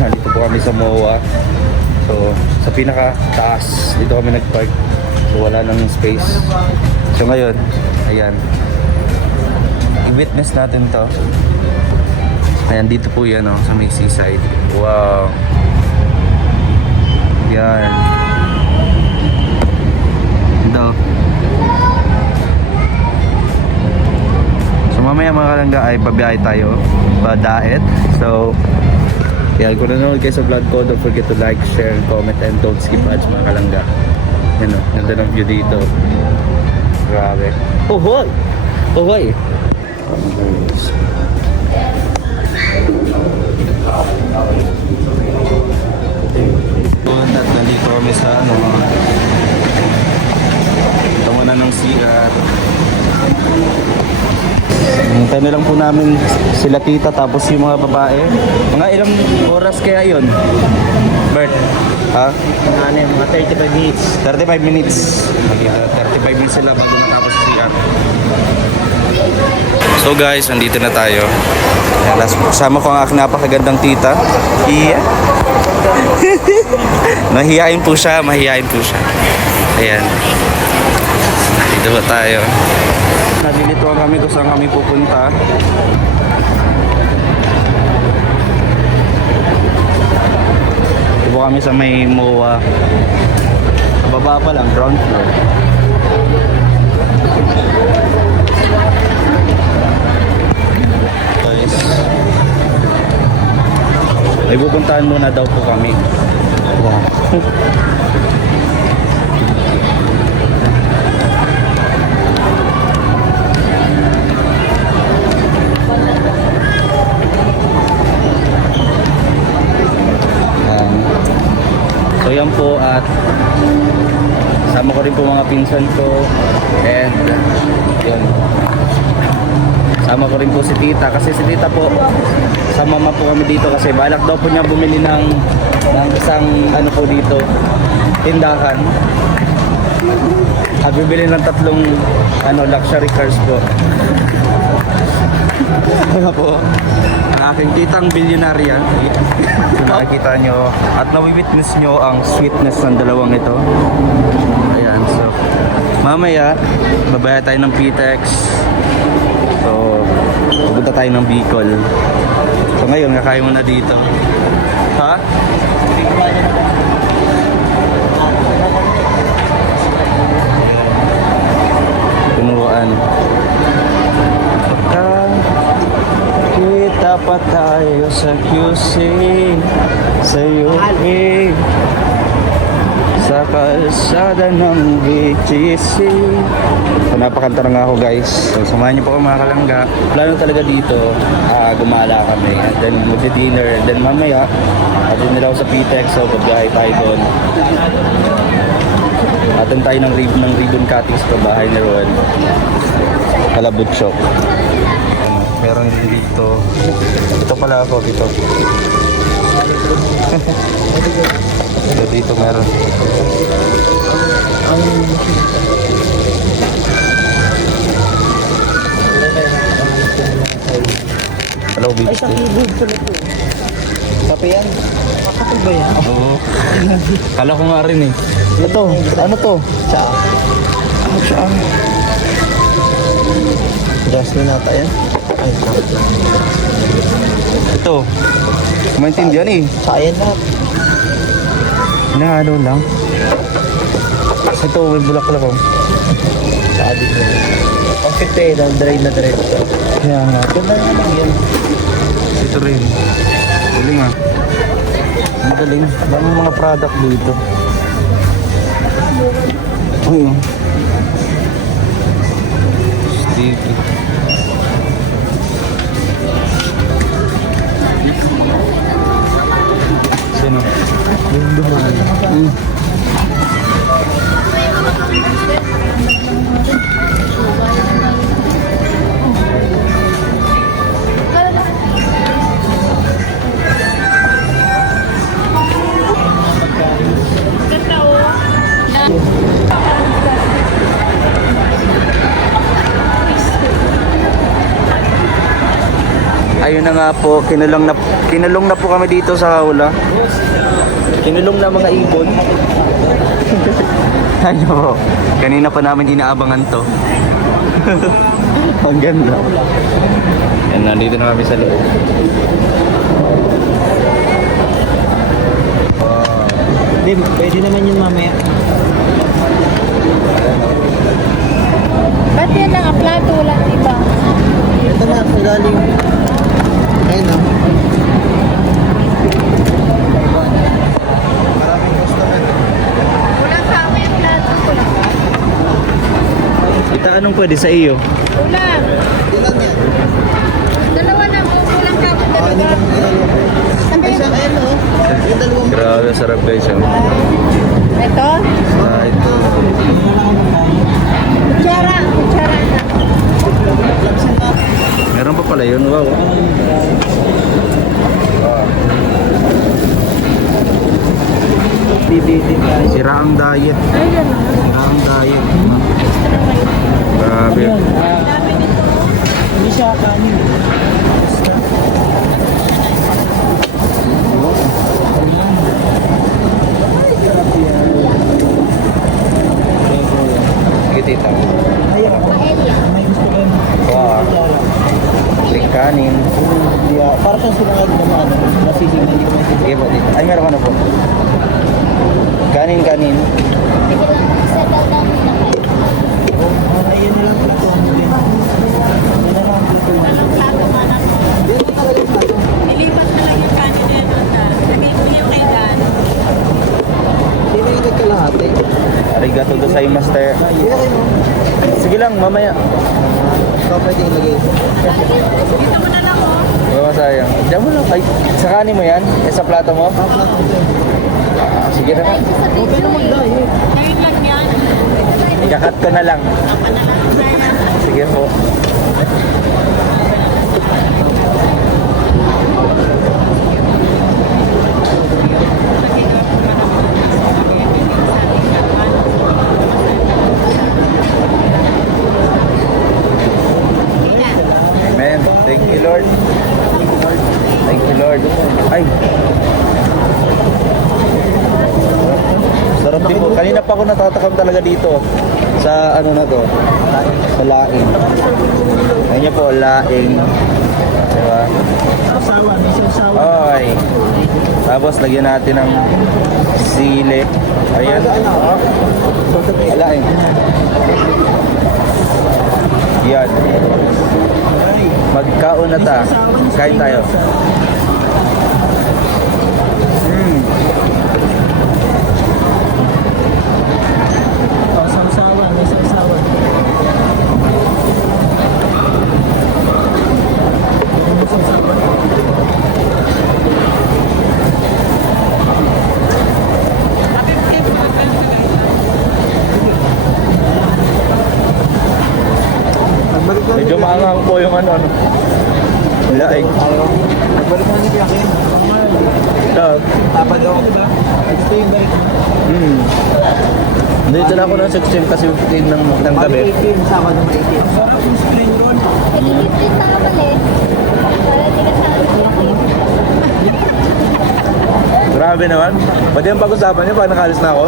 Nandito po kami sa MOA. So, sa pinaka taas, dito kami nag-park. So, wala nang space. So, ngayon, ayan. I-witness natin to. Ayan, dito po yan, oh, sa may seaside. Wow. Yan. Ito. So, mamaya mga kalangga ay pabiyahe tayo. Padaet. So, yan, kung nanonood kayo sa vlog ko, don't forget to like, share, comment, and don't skip ads mga kalangga. Yan o, ganda ng view dito. Grabe. Ohoy! Ohoy! At nandito kami sa ano, ito muna ng CR. Hintay na lang po namin sila tita tapos yung mga babae. Mga ilang oras kaya yun? Bert? Ha? Mga 35 minutes. 35 minutes. 35 minutes sila bago matapos si CR. So guys, andito na tayo. Kasama ko ang aking napakagandang tita. Iya. Mahihain po siya, mahihain po siya. Ayan. Dito ba tayo? Nalilituan kami kung saan kami pupunta. Dito po kami sa may MOA. Baba pa lang, ground floor. Guys, may pupuntahan muna daw po kami. Wow. So yan po, at sama ko rin po mga pinsan ko, and yun, sama ko rin po si tita, kasi si tita po sa mama po kami dito kasi balak daw po niya bumili ng isang ano po dito, tindahan. Bibili ng 3 luxury cars po. Ano po, ang aking titang bilyonarya. So, nakikita nyo at nawi-witness nyo ang sweetness ng dalawang ito. Ayan, so mamaya babaya tayo ng PTEX. So pupunta tayo ng Bicol. So ngayon kakain muna dito. Ha? Punuan. Kita pa tayo sa QC, sa UP, sa kalsada ng BTC. So, napakanta na nga ako guys. So, samahan niyo po ako mga kalangga. Plano talaga dito, gumala kami. And then mag-dinner. And then mamaya, atin nila ako sa PTEX. So, pagbiyahe tayo doon. Atin tayo ng ribbon cutting sa bahay ni Ron. Kalabutsok. Meron dito. Ito pala ako dito. Dito meron. Hello, Ay, sa keyboard pala po. Kape yan? Kape ba yan? Oo. Kala ko nga rin eh. Ito, ano to? Tsaa. Ano tsaa? Jasmine nata yan? Ay, Ito. Maintindihan eh. tsaa yan lahat. Nahalo lang. Ito, may bulaklak ko. Tsaa din yan. Ang kete, dry na dry. Kaya nga. Ganda naman yan. Ito rin. Galing ah. Ang galing. Daming mga product dito. Uy, oh. Sticky. Sino? Yung dumaan. ayun na nga po, kinulong na po kami dito sa hawla. Kinulong na mga ibon. Ano po, kanina pa namin inaabangan to. Ang ganda. Yan, nandito na kami sa loob. Hindi, pwede naman yun mamaya. Ba't yan ang plato lang, diba? Ito na, sa galing. Ayun o. Maraming customer. Kulang sa akin yung plato ko lang. Ita, anong pwede sa iyo? Kulang. Ilan yan? Dalawa na po. Kulang ka ako Ano dalawa. bang dalawa? Ay, siya, ayun o. Yung dalawang Grabe, sarap guys. Oh. Ito? Ah, ito. Kutsara. Kutsara na. Meron pa pala yun, wow. bibitin tayo. Sira ang diet. Ayun. Sira ang diet. Grabe. Ayun, hindi siya kanin. Sige, tita. Ayun ako. May gusto ko yun. Wow. Kanin. Para saan sila naman, nasisig na hindi ko may Sige po, tita. Ay, meron ka na po. Kanin. Sige lang. Settle down muna kayo. ayun na lang plato. Yan na lang plato. Walang plato nga na. Yan na talaga yung plato. Ilipat na lang yung kanin na doon na. Nag-ibigay kay Dan. Hindi na yung nagkalahati. Arigato do sa master. Yan kayo. Sige lang, mamaya. Ikaw pwede ilagay. Dito mo na lang, oh. Wala sayang. Diyan mo lang. Ay, sa kanin mo yan? Eh, sa plato mo? Plato. Ah, sige na. Okay na magdayo. Ngayon lang yan. Ikakat ko na lang. Apa na lang. Sayang. Sige po. Amen. Thank you, Lord. Thank you, Lord. Ay. Sarap din po. Kanina pa ako natatakam talaga dito sa ano na to. Sa laing. Ayun niyo po, laing. Diba? Sawa, may sawa. Okay. Tapos lagyan natin ng sili. Ayan. Laing. Yan. Magkaon na ta. Kain tayo. Sausawan, may sausawan. May sausawan. Pagbalik na Medyo maangang po yung ano. Laing. Pagbalik na ni Piakin. Love. Tapad ako, diba? Gusto yung balik. Dito na ako ng 16 kasi 15 ng gabi. 18, Sabado na 18. Sarap yung spring roll. Nag-iipit na ka pala eh. Para di ka sa akin. Grabe naman. Pwede yung pag-usapan niyo pag nakalis na ako.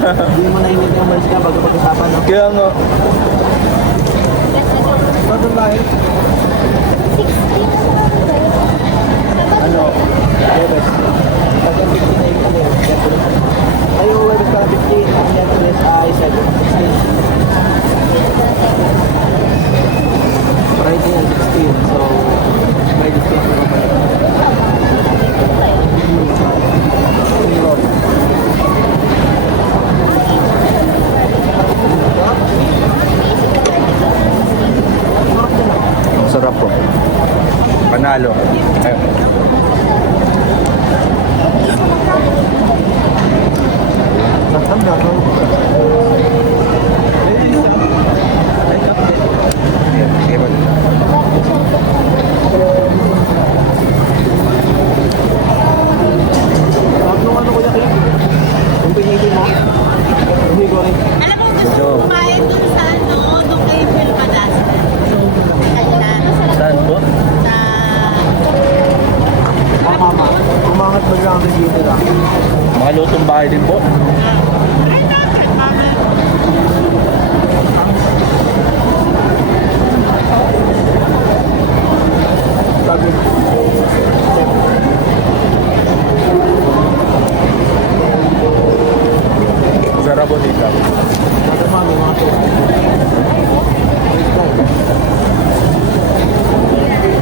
Hindi mo nainig yung malis ka bago pag-usapan, no? Kaya nga. Bago tayo? Ano? Webes. Pagka 15 na yung ano, Ayo, Webes ka 15, ang Netflix ay 7. 16. Friday ay 16, so may discount na ba? Ang sarap po. Panalo. Ayun. Nakanda, no? Dati mami, mga to.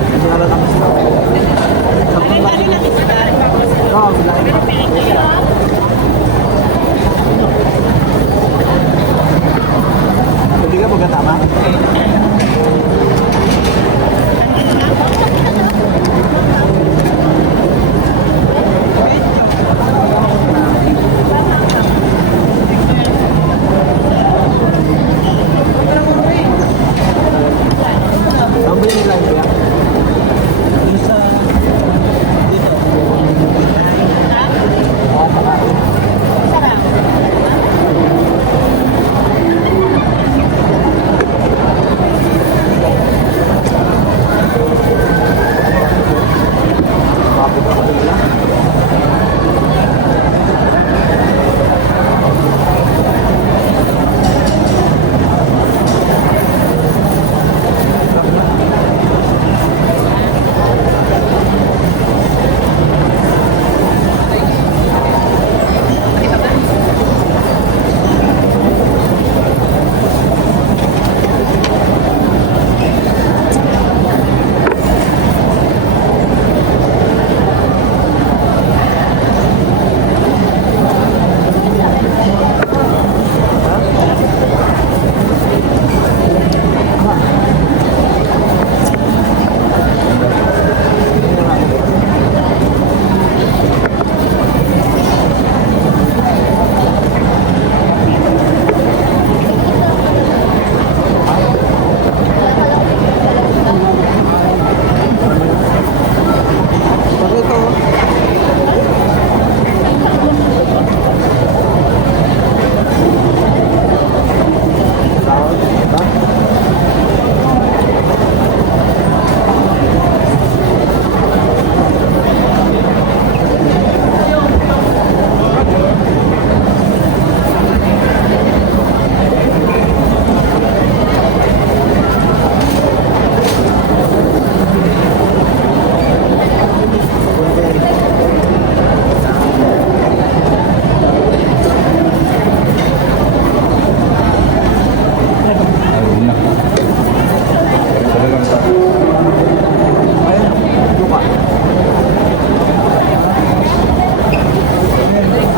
Hindi na lang ang isa. Saktong laki. Oo, laki. Hindi ka magkatama? Ang bilhin nila yun. Isa. Dito. Bakit ako nila?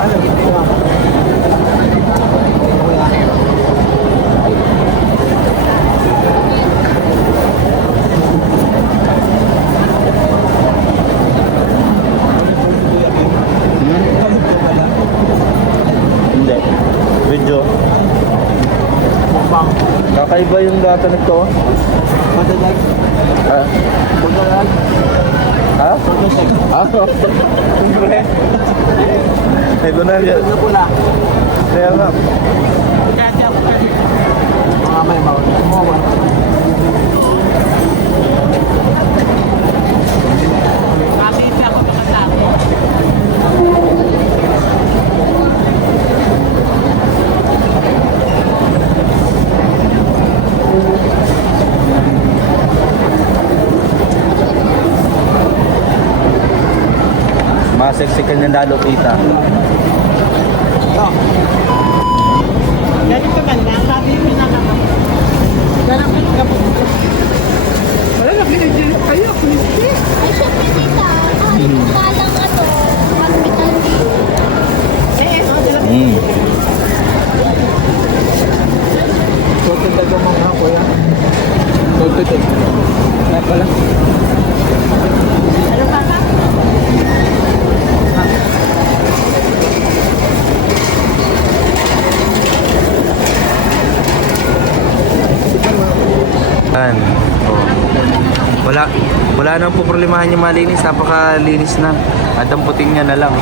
Bakit ito? Hindi. Video. Mukbang. Kakaiba yung data nito. Madadag. Ah. Madadag. Ha? Madadag. Ah. Siyempre. Ito na yan. Ito pula. Kaya nga. Mga may bawal. Mawal. Maseksikan yung lalo kita. Ito. Ganito man lang, sabi yung pinakaka. Ganang pinagkapot. Wala na, pinagdili kayo. Pinagdili. Ay, syempre tita. Kalang hospital fee. Mm. Sorted na yung mga kuya. Sorted eh. Kaya pala. Ano pa ka? Yan. Oh. Wala nang puproblemahan yung malinis. Napakalinis na. At ang puting niya na lang.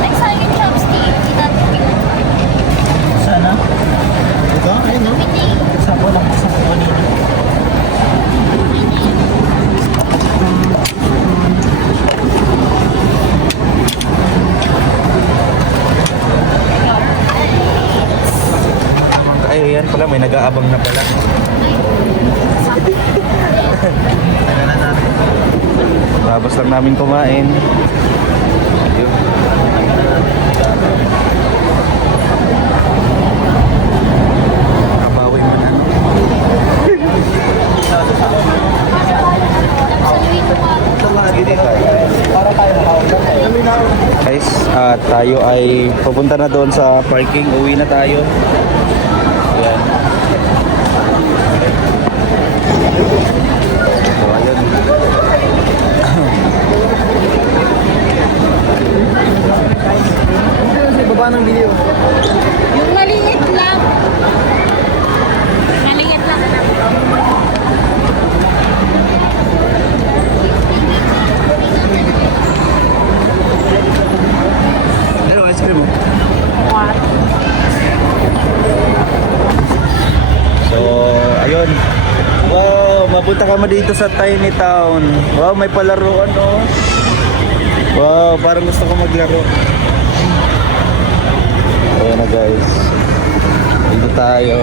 Next time yung chopstick, kita Sana? Ito? Ayun no? Sabo lang sa kanina. Ay, yan pala. May nag-aabang na pala. Tapos lang namin kumain. Yun. Pupunta na doon sa parking. Uwi na tayo. Ayan. So, ayun. Baba ng video. Yung maliit lang. Maliit lang. Ano, ice cream mo? What? So, ayun. Wow, mapunta ka dito sa Tiny Town. Wow, may palaruan, oh. Wow, parang gusto ko maglaro. Ayan na, guys. Dito tayo.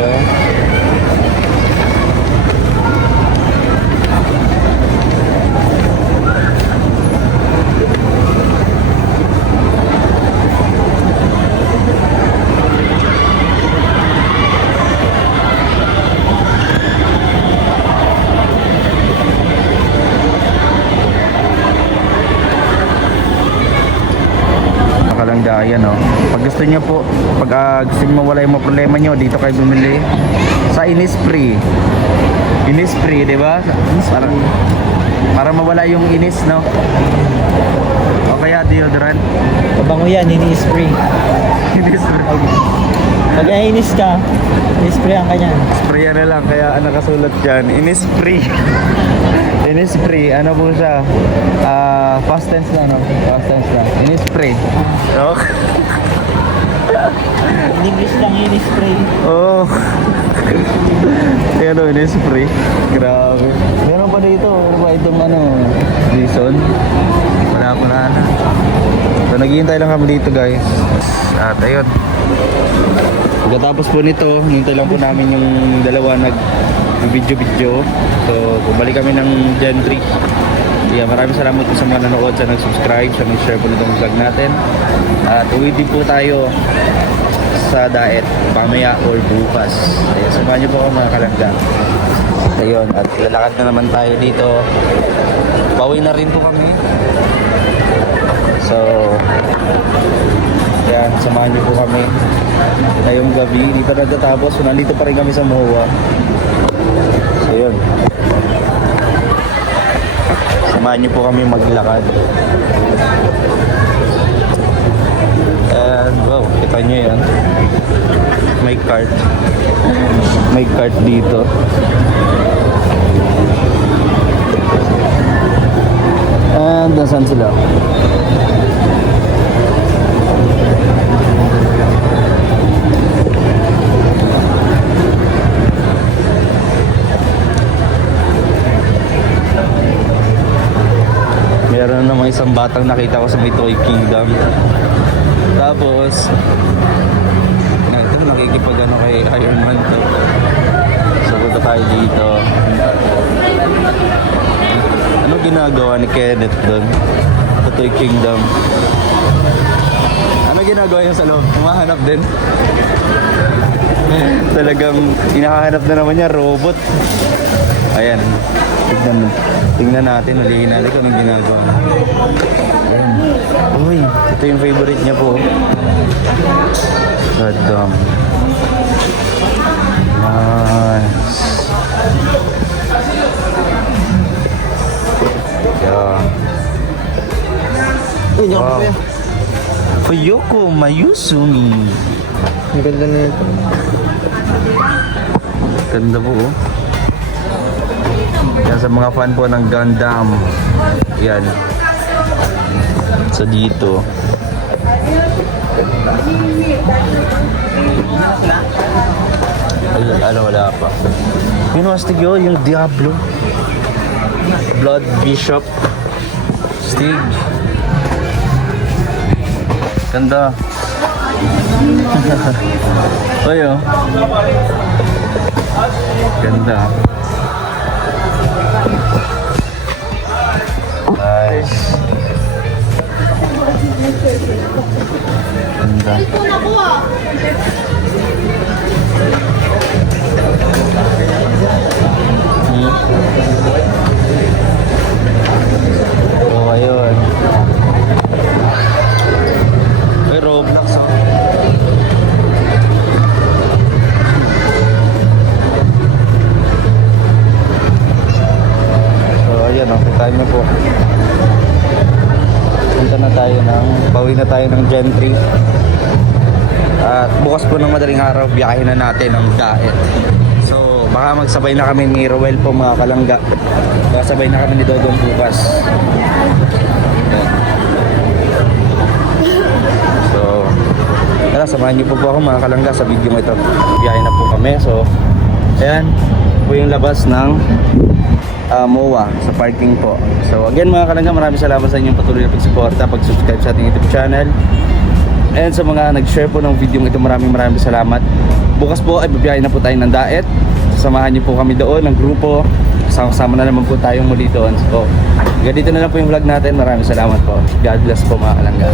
Nakalandayan, no? Pag gusto niyo po, pag gusto niyo mawala yung mga problema niyo, dito kayo bumili sa Innisfree. Innisfree, di ba? Para mawala yung inis, no? O kaya deodorant. Mabango yan, ini-spray. Innisfree. Pag nainis ka, ini-sprayan ka niyan. Spray na lang, kaya nakasulat dyan. Innisfree. Innisfree, ano po siya? Past tense na, no? Past tense na. Innisfree. Okay. In English lang ini-spray. Oh. Ayan o, Innisfree. Grabe. Meron pa dito. Ano ba itong ano? Jason? Wala na. So, naghihintay lang kami dito, guys. At ayun. Pagkatapos po nito, hintay lang po namin yung dalawa nag-video-video. So, bumalik kami ng Gen 3. Yeah, maraming salamat po sa mga nanood, sa nag-subscribe, sa nag-share po nitong vlog natin. At uwi din po tayo sa Daet, mamaya or bukas. Ayun, samahan niyo po ako mga kalangga. Ayun, at lalakad na naman tayo dito. Pauwi na rin po kami. So, yan, samahan niyo po kami. Ngayong gabi, dito natatapos. So, nandito pa rin kami sa MOA. So, yun. Samahan niyo po kami maglakad. And wow, kita niyo yan. May cart. May cart dito. And nasan sila? Meron namang isang batang nakita ko sa may Toy Kingdom. Tapos ito nakikipag ano kay Iron Man to. So punta tayo dito. Ano ginagawa ni Kenneth doon sa Toy Kingdom? Ano ginagawa niya sa loob? Humahanap din. Talagang hinahanap na naman niya robot. Ayan. Tingnan natin, hali kung anong ginagawa. Ayan. Uy, ito yung favorite niya po. Saddam. Nice. Yeah. Uy, niyo Wow. ko Fuyoko Mayusumi. Ang ganda na ito. Ganda po, oh. Yan sa mga fan po ng Gundam. Yan. So dito. Wala pa. Yun wastig yun, yung Diablo. Blood Bishop. Stig. Ganda. Oy, oh. Ganda. Nice. Ganda. Oh, ayun. Ay, Roblox, oh. pauwi na tayo ng Gentry. At bukas po ng madaling araw, biyahe na natin ang Daet. So, baka magsabay na kami ni Rowel po mga kalangga. Baka sabay na kami ni Dodong bukas. Ayan. So, tara, samahan niyo po ako mga kalangga sa video mo ito. Biyahe na po kami. So, ayan po yung labas ng MOA sa parking po. So, again mga kalangga, maraming salamat sa inyong patuloy na pagsuporta, pag-subscribe sa ating YouTube channel. And sa mga nag-share po ng video ito, maraming salamat. Bukas po ay bibiyahe na po tayo ng Daet. Samahan niyo po kami doon ng grupo. Kasama na naman po tayong muli doon. So, ganito na lang po yung vlog natin. Maraming salamat po. God bless po mga kalangga.